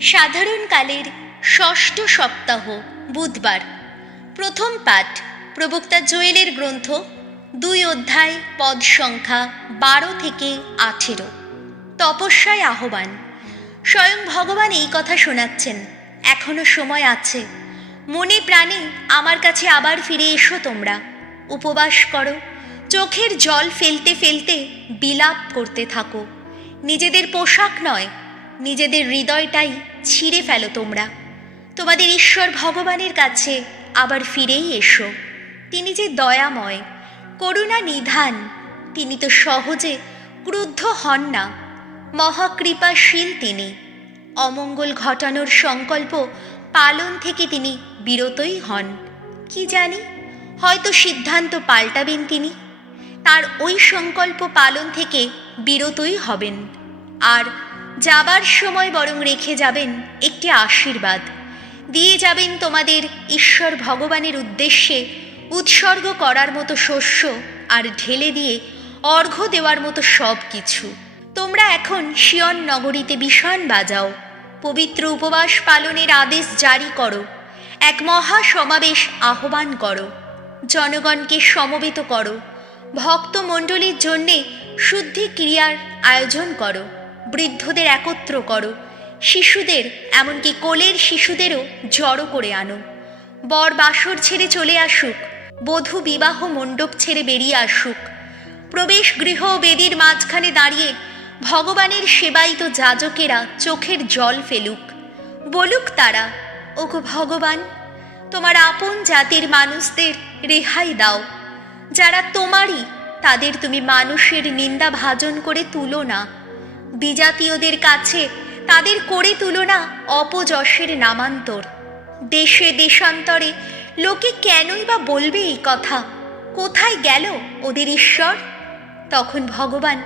সাধারণকালের ষষ্ঠ সপ্তাহ বুধবার। প্রথম পাঠ প্রবক্তা জোয়েলের গ্রন্থ 2 অধ্যায় পদ সংখ্যা 12 থেকে 18। তপস্যায় আহ্বান। স্বয়ং ভগবান এই কথা শোনাচ্ছেন, এখনো সময় আছে, মনে প্রাণে আমার কাছে আবার ফিরে এসো। তোমরা উপবাস করো, চোখের জল ফেলতে ফেলতে বিলাপ করতে থাকো। নিজেদের পোশাক নয়, নিজেদের হৃদয়টাই ছিঁড়ে ফেলো। তোমরা তোমাদের ঈশ্বর ভগবানের কাছে আবার ফিরেই এসো। তিনি যে দয়াময়, করুণা নিধান, তিনি তো সহজে ক্রুদ্ধ হন না, মহাকৃপাশীল তিনি। অমঙ্গল ঘটানোর সংকল্প পালন থেকে তিনি বিরতই হন। কি জানি, হয়তো সিদ্ধান্ত পাল্টাবেন তিনি, তার ওই সংকল্প পালন থেকে বিরতই হবেন। আর যাবার সময় বরং রেখে যাবেন একটি আশীর্বাদ, দিয়ে যাবেন তোমাদের ঈশ্বর ভগবানের উদ্দেশ্যে উৎসর্গ করার মতো শস্য, আর ঢেলে দিয়ে অর্ঘ্য দেওয়ার মতো সব কিছু। তোমরা এখন সিয়ন নগরীতে বিষাণ বাজাও, পবিত্র উপবাস পালনের আদেশ জারি করো, এক মহা সমাবেশ আহ্বান করো, জনগণকে সমবেত করো, ভক্তমণ্ডলীর জন্যে শুদ্ধি ক্রিয়ার আয়োজন করো, বৃদ্ধদের একত্র করো, শিশুদের, এমনকি কোলের শিশুদেরও জড়ো করে আনো। বর বাসর ছেড়ে চলে আসুক, বধূ বিবাহ মণ্ডপ ছেড়ে বেরিয়ে আসুক। প্রবেশ গৃহ বেদির মাঝখানে দাঁড়িয়ে ভগবানের সেবায়িত যাজকেরা চোখের জল ফেলুক, বলুক তারা, ওগো ভগবান, তোমার আপন জাতির মানুষদের রেহাই দাও। যারা তোমারই, তাদের তুমি মানুষের নিন্দা ভাজন করে তুলো না। বিজাতীয়দের কাছে তাদের করে তুলো না অপযশের নামান্তর। দেশে দেশান্তরে লোকে কেনই বা বলবে এই কথা, কোথায় গেল ওদের ঈশ্বর? তখন ভগবান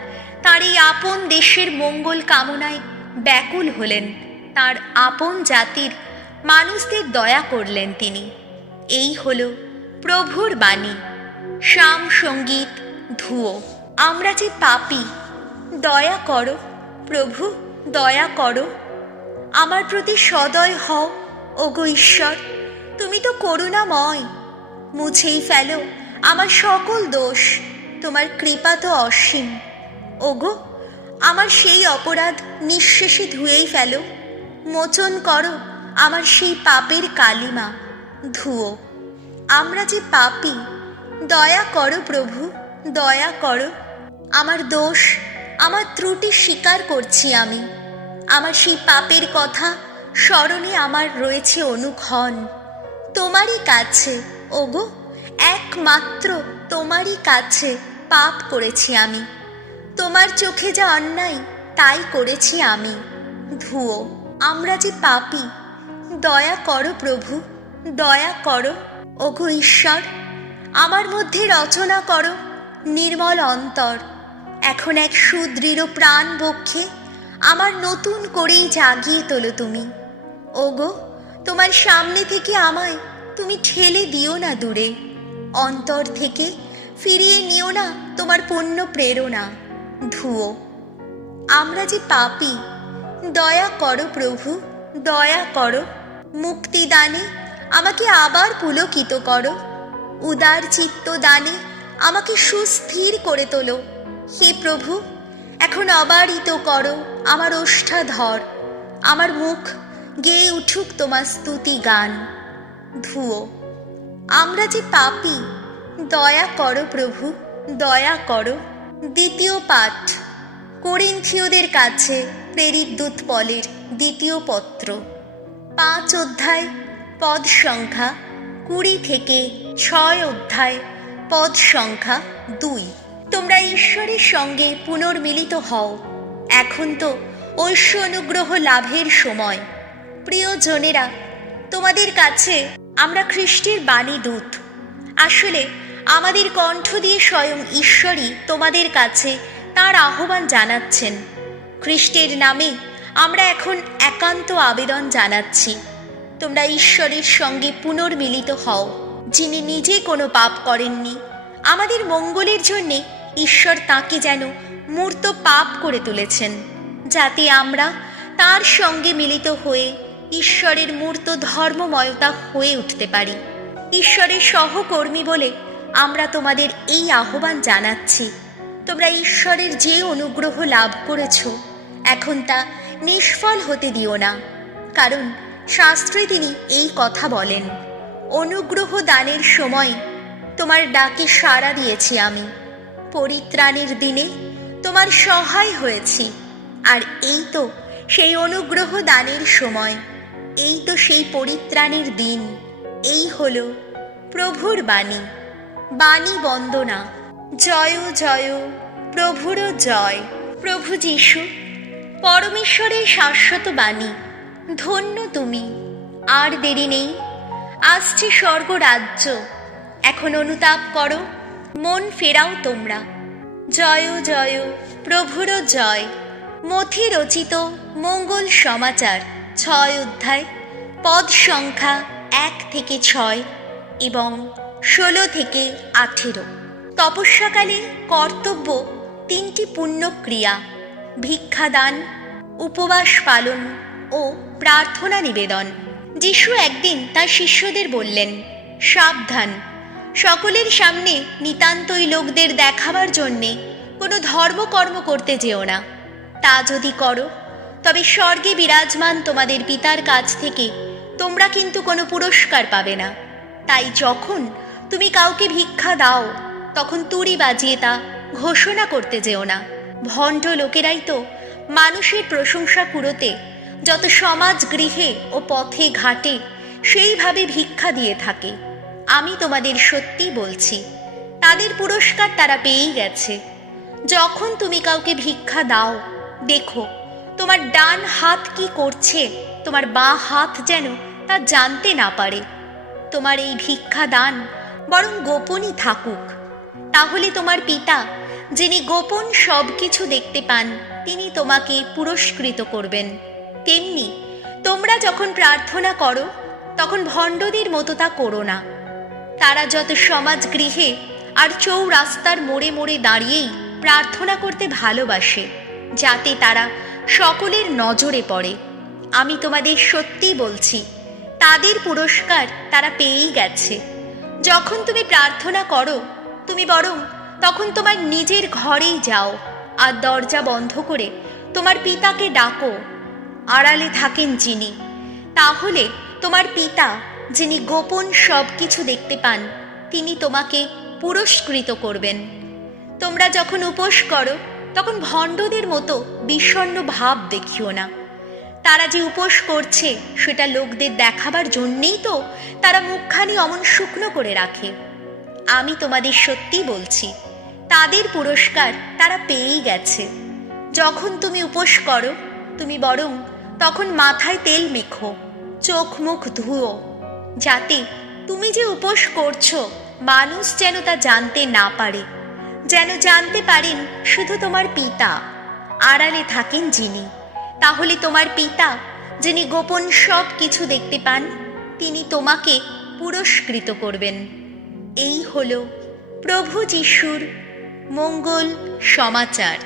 তার এই আপন দেশের মঙ্গল কামনায় ব্যাকুল হলেন, তার আপন জাতির মানুষদের দয়া করলেন তিনি। এই হল প্রভুর বাণী। শাম সঙ্গীত ধুয়ো। আমরা যে পাপী, দয়া করো প্রভু, দয়া করো। আমার প্রতি সদয় হও ওগো ঈশ্বর, তুমি তো করুণাময়। মুছেই ফেলো আমার সকল দোষ, তোমার কৃপা তো অসীম। ওগো, আমার সেই অপরাধ নিঃশেষে ধুয়েই ফেলো। মোচন করো আমার সেই পাপের কালিমা, ধুয়ো। আমরা যে পাপী, দয়া করো প্রভু, দয়া করো। আমার দোষ, আমার ত্রুটি স্বীকার করছি আমি। আমার সেই পাপের কথা স্মরণে আমার রয়েছে অনুক্ষণ। তোমারই কাছে ওগো, একমাত্র তোমারই কাছে পাপ করেছি আমি। তোমার চোখে যা অন্যায় তাই করেছি আমি, ধুয়ো। আমরা যে পাপী, দয়া করো প্রভু, দয়া করো। ওগো ঈশ্বর, আমার মধ্যে রচনা করো নির্মল অন্তর। এখন এক সুদৃঢ় প্রাণ বক্ষে আমার নতুন করেই জাগিয়ে তোলো তুমি। ওগো, তোমার সামনে থেকে আমায় তুমি ঠেলে দিও না দূরে। অন্তর থেকে ফিরিয়ে নিও না তোমার পুণ্য প্রেরণা, ধুয়ো। আমরা যে পাপী, দয়া করো প্রভু, দয়া করো। মুক্তিদানে আমাকে আবার পুলকিত করো। উদার চিত্ত দানে আমাকে সুস্থির করে তোলো। হে প্রভু, এখন অবারিত করো আমার ওষ্ঠাধর। আমার মুখ গেয়ে উঠুক তোমার স্তুতি গান, ধুয়ো। আমরা যে পাপী, দয়া করো প্রভু, দয়া করো। দ্বিতীয় পাঠ করিন্থীয়দের কাছে প্রেরিত দূত পলের দ্বিতীয় পত্র, 5 অধ্যায় পদ সংখ্যা 20 থেকে 6 অধ্যায় পদ সংখ্যা 2। তোমরা ঈশ্বরের সঙ্গে পুনর্মিলিত হও, এখন তো ঐশ্ব অনুগ্রহ লাভের সময়। প্রিয়জনেরা, তোমাদের কাছে আমরা খ্রিস্টের বাণী দূত। আসলে আমাদের কণ্ঠ দিয়ে স্বয়ং ঈশ্বরই তোমাদের কাছে তার আহ্বান জানাচ্ছেন। খ্রিস্টের নামে আমরা এখন একান্ত আবেদন জানাচ্ছি, তোমরা ঈশ্বরের সঙ্গে পুনর্মিলিত হও, যিনি নিজে কোনো পাপ করেননি। আমাদের মঙ্গলের জন্যে ঈশ্বর তাঁকে যেন মূর্ত পাপ করে তুলেছেন, যাতে আমরা তার সঙ্গে মিলিত হয়ে ঈশ্বরের মূর্ত ধর্মময়তা হয়ে উঠতে পারি। ঈশ্বরের সহকর্মী বলে আমরা তোমাদের এই আহ্বান জানাচ্ছি। তোমরা ঈশ্বরের যে অনুগ্রহ লাভ করেছ, এখন তা নিষ্ফল হতে দিও না। কারণ শাস্ত্রে তিনি এই কথা বলেন, অনুগ্রহ দানের সময় তোমার ডাকে সাড়া দিয়েছি আমি, পরিত্রাণের দিনে তোমার সহায় হয়েছি। আর এই তো সেই অনুগ্রহ দানের সময়, এই তো সেই পরিত্রাণের দিন। এই হলো প্রভুর বাণী। বাণী বন্দনা। জয় জয় প্রভুর জয়। প্রভু যীশু, পরমেশ্বরের শাশ্বত বাণী, ধন্য তুমি। আর দেরি নেই, আসছে স্বর্গরাজ্য। এখন অনুতাপ করো, মন ফেরাও তোমরা। জয় জয় প্রভুর জয়। মথি রচিত মঙ্গল সমাচার 6 অধ্যায়, পদ সংখ্যা 1 থেকে 6 এবং 16 থেকে 18। তপস্যাকালে কর্তব্য 3টি পুণ্য ক্রিয়া: ভিক্ষাদান, উপবাস পালন ও প্রার্থনা নিবেদন। যিশু একদিন তার শিষ্যদের বললেন, সাবধান, সকলের সামনে নিতান্তই লোকদের দেখাবার জন্যে কোনো ধর্মকর্ম করতে যেও না। তা যদি করো, তবে স্বর্গে বিরাজমান তোমাদের পিতার কাছ থেকে তোমরা কিন্তু কোনো পুরস্কার পাবে না। তাই যখন তুমি কাউকে ভিক্ষা দাও, তখন তুড়ি বাজিয়ে তা ঘোষণা করতে যেও না। ভণ্ড লোকেরাই তো মানুষের প্রশংসা কুড়োতে যত সমাজ গৃহে ও পথে ঘাটে সেইভাবে ভিক্ষা দিয়ে থাকে। আমি তোমাদের সত্যি বলছি, তাদের পুরস্কার তারা পেয়েই গেছে। যখন তুমি কাউকে ভিক্ষা দাও, দেখো তোমার ডান হাত কি করছে, তোমার বাঁ হাত যেন তা জানতে না পারে। তোমার এই ভিক্ষা দান বরং গোপনই থাকুক। তাহলে তোমার পিতা, যিনি গোপন সব কিছু দেখতে পান, তিনি তোমাকে পুরস্কৃত করবেন। তেমনি তোমরা যখন প্রার্থনা করো, তখন ভণ্ডদের মতো তা করো না। তারা যত সমাজ গৃহে আর চৌরাস্তার মোড়ে মোড়ে দাঁড়িয়েই প্রার্থনা করতে ভালোবাসে, যাতে তারা সকলের নজরে পড়ে। আমি তোমাদের সত্যি বলছি, তাদের পুরস্কার তারা পেয়েই গেছে। যখন তুমি প্রার্থনা করো, তুমি বরং তখন তোমার নিজের ঘরেই যাও আর দরজা বন্ধ করে তোমার পিতাকে ডাকো। আড়ালে থাকেন যিনি, তাহলে তোমার পিতা, যিনি গোপন সব কিছু দেখতে পান, তিনি তোমাকে পুরস্কৃত করবেন। তোমরা যখন উপোস করো, তখন ভণ্ডদের মতো বিষণ্ণ ভাব দেখিও না। তারা যে উপোস করছে, সেটা লোকদের দেখাবার জন্যেই তো তারা মুখখানি অমন শুকনো করে রাখে। আমি তোমাদের সত্যি বলছি, তাদের পুরস্কার তারা পেয়েই গেছে। যখন তুমি উপোস করো, তুমি বরং তখন মাথায় তেল মেখো, চোখ মুখ ধুও, যাতে তুমি যে উপোস করছো মানুষ যেন তা জানতে না পারে। যেন জানতে পারেন শুধু তোমার পিতা, আড়ালে থাকেন যিনি। তাহলে তোমার পিতা, যিনি গোপন সব কিছু দেখতে পান, তিনি তোমাকে পুরস্কৃত করবেন। এই হলো প্রভু যিশুর মঙ্গল সমাচার।